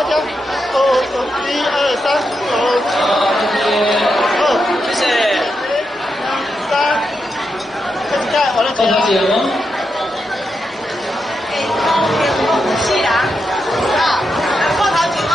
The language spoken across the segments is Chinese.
大家，1、2、3，谢谢。3，现在我的姐吗？是啊，过头前哦。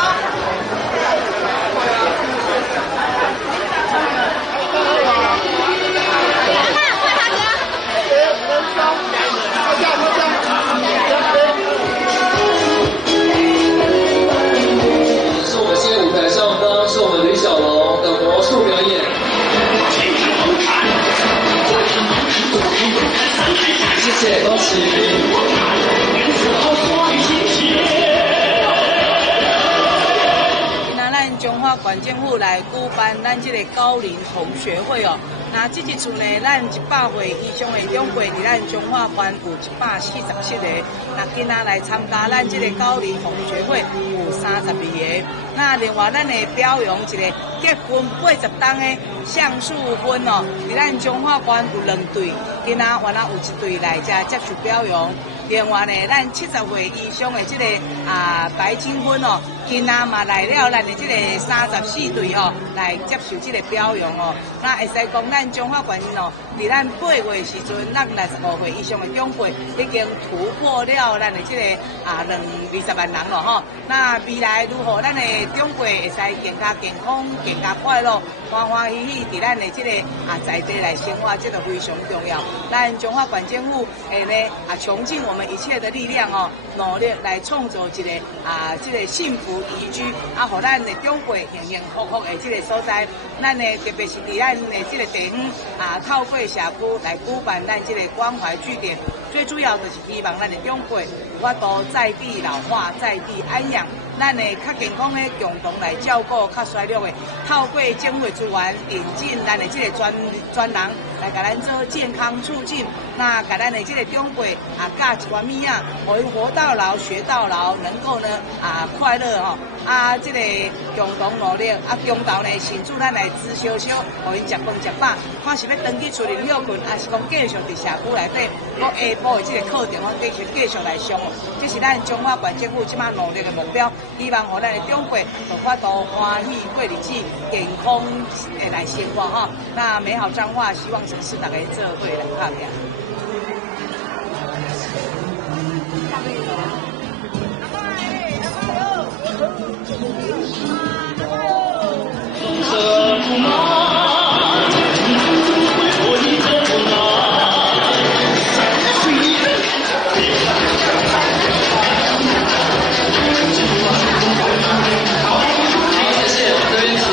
是我们现在舞台上方是我们吕小龙的魔术表演。谢谢，恭喜。中华县政府来举办咱这个高龄同学会哦。那这一次呢，咱100岁以上的长辈伫咱中华县有147个，那今仔来参加咱这个高龄同学会有32个。那另外咱会表扬一个结婚80当的橡树婚哦，伫咱中华县有2对，今仔原来有1对来遮接受表扬。另外呢，咱70岁以上的这个白金婚哦，今仔嘛来了咱的这个34对哦，来接受这个表扬哦。那会使讲咱中华县哦，伫咱8月时阵，咱65岁以上的长辈已经突破了咱的这个20万人了吼。那未来如何咱的长辈会使更加健康、更加快乐、欢欢喜喜伫咱的这个在地来生活，这个非常重要。咱中华县政府会呢穷尽我们一切的力量哦，努力来创造一个这个幸福宜居互咱的长辈幸幸福福的这个所在。咱呢特别是伫咱的这个地方透过社区来举办咱这个关怀据点，最主要就是希望咱的长辈有法度在地老化、在地安养。咱呢较健康的共同来照顾较衰弱的，透过政府资源引进咱的这个专人来甲咱做健康促进，那甲咱的这个长辈教一寡物仔，互因活到老学到老，能够呢快乐吼这个共同努力中昼呢先助咱来吃烧烧，互因食饭食饱，看是要登记出入休困，还是讲继续伫社区内底，搁下晡的这个课程，我继续来上，这是咱中华县政府即马努力的目标。希望互咱的长辈有法度欢喜过日子，健康的来生活哈。那美好彰化，希望城市大家做伙来拍拼。这边请。